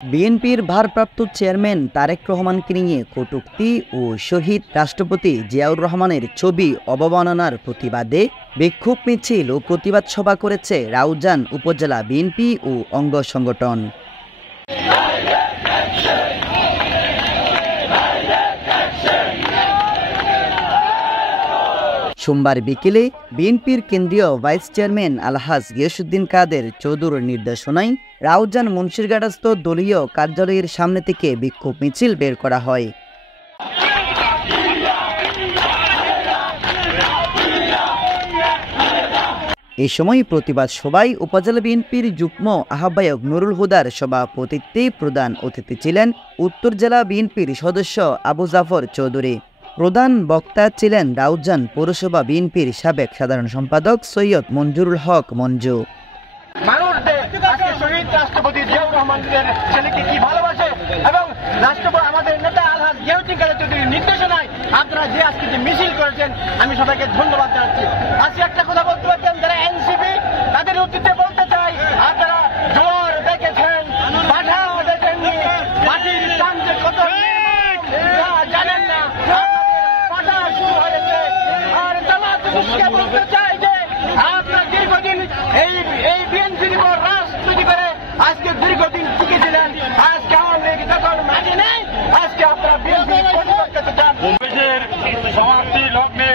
বিএনপির ভারপ্রাপ্ত চেয়ারম্যান তারেক রহমানকে নিয়ে কটূক্তি ও শহীদ রাষ্ট্রপতি জিয়াউর রহমানের ছবি অবমাননার প্রতিবাদে বিক্ষোভ মিছিল ও প্রতিবাদ সভা করেছে রাউজান উপজেলা বিএনপি ও অঙ্গ সংগঠন। সোমবার বিকেলে বিএনপির কেন্দ্রীয় ভাইস চেয়ারম্যান আলহাজ গিয়াসউদ্দিন কাদের চৌধুরীর নির্দেশনায় রাউজান মুন্সিরঘাটস্থ দলীয় কার্যালয়ের সামনে থেকে বিক্ষোভ মিছিল বের করা হয়। এই সময় প্রতিবাদ সভায় উপজেলা বিএনপির যুগ্ম আহ্বায়ক নুরুল হুদার সভাপতিত্বে প্রধান অতিথি ছিলেন উত্তর জেলা বিএনপির সদস্য আবু জাফর চৌধুরী। প্রধান বক্তা ছিলেন রাউজান পৌরসভা বিএনপির সাবেক সাধারণ সম্পাদক সৈয়দ মঞ্জুরুল হক মঞ্জু। শহীদ রাষ্ট্রপতি জিয়াউর রহমানের ছেলেকে কি ভালোবাসে এবং রাষ্ট্রপতি আমাদের নেতা আলহাজ গিয়াসউদ্দিন কাদের চৌধুরীর নির্দেশনায় আপনারা যে আজকে যে মিছিল করেছেন আমি সবাইকে ধন্যবাদ জানাচ্ছি। আজকে একটা কথা বলতে পারছেন যারা এনসিপি তাদের উদ্দেশ্যে বলতে চাই, আপনারা জোয়ার দেখেছেন, পাঠাও দেখেননি, মাটির টান যে কত জানেন না, পাঠা শুরু হয়েছে। আর জামাত বলতে চাই যে আপনার দীর্ঘদিন এই বিএনপির উপর রাজনীতি করে আজকে দীর্ঘদিন টিকে ছিলেন, আজকে আওয়ামী লীগ যখন মাটি নেই আজকে আপনারা বিএনপি করতে চান। সমাপ্তি লগ্নে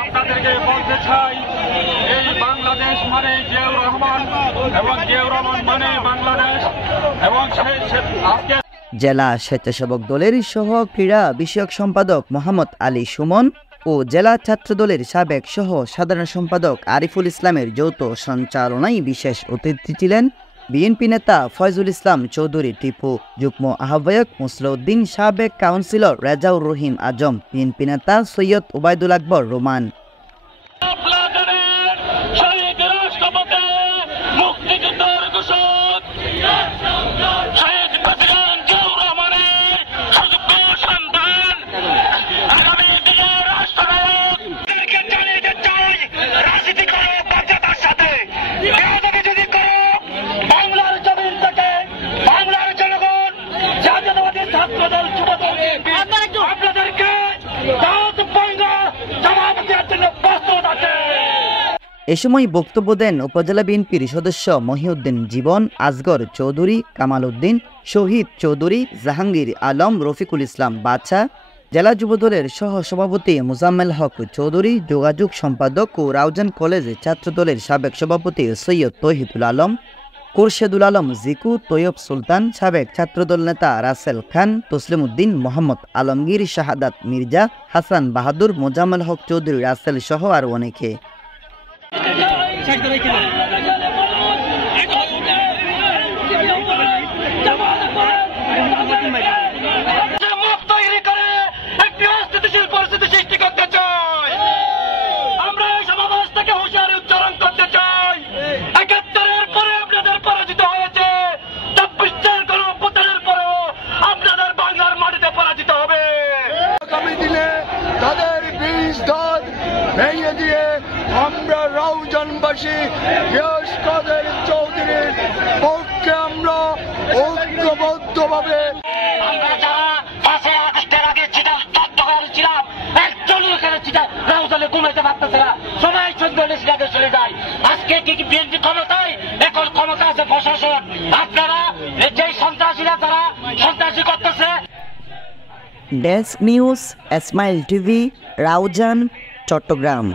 আপনাদেরকে বলতে চাই এই বাংলাদেশ মানে জিয়াউর রহমান এবং জিয়াউর রহমান মানে বাংলাদেশ এবং আজকে জেলা স্বেচ্ছাসেবক দলের সহ ক্রীড়া বিষয়ক সম্পাদক মোহাম্মদ আলী সুমন ও জেলা ছাত্র দলের সাবেক সহ সাধারণ সম্পাদক আরিফুল ইসলামের যৌথ সঞ্চালনায় বিশেষ অতিথি ছিলেন বিএনপি নেতা ফয়জুল ইসলাম চৌধুরী টিপু, যুগ্ম আহ্বায়ক মুসলিউদ্দিন, সাবেক কাউন্সিলর রেজাউর রহিম আজম, বিএনপি নেতা সৈয়দ ওবায়দুল আকবর রোমান। এ সময় বক্তব্য দেন উপজেলা বিএনপির সদস্য মহিউদ্দিন জীবন, আসগর চৌধুরী, কামাল উদ্দিন, শহীদ চৌধুরী, জাহাঙ্গীর আলম, রফিকুল ইসলাম বাদশা, জেলা যুবদলের সহ সভাপতি মোজাম্মেল হক চৌধুরী, যোগাযোগ সম্পাদক ও রাউজান কলেজ ছাত্রদলের সাবেক সভাপতি সৈয়দ তৌহিদুল আলম, খুরশেদুল আলম জিকু, তৈয়ব সুলতান, সাবেক ছাত্রদল নেতা রাসেল খান, তসলিম উদ্দিন, মোহাম্মদ আলমগীর, শাহাদাত মির্জা, হাসান বাহাদুর, মোজাম্মেল হক চৌধুরী রাসেল সহ আরও অনেকে। ভেঙে দিয়ে আমরা রাউজানবাসী গিয়াস কাদের চৌধুরীর পক্ষে আমরা ঐক্যবদ্ধভাবে আমরা যারা 5 আগস্টের আগে ছিলাম একজন লোকের রাউজানে ঘুমাইতে পারতেছে না, সবাই সন্ধ্যে চলে যায়। আজকে কি বিএনপি ক্ষমতায়, এখন ক্ষমতা আছে প্রশাসন, আপনারা যে সন্ত্রাসীরা তারা সন্ত্রাসী করতেছে। Desk news, smile TV, Raozan, Chittagong.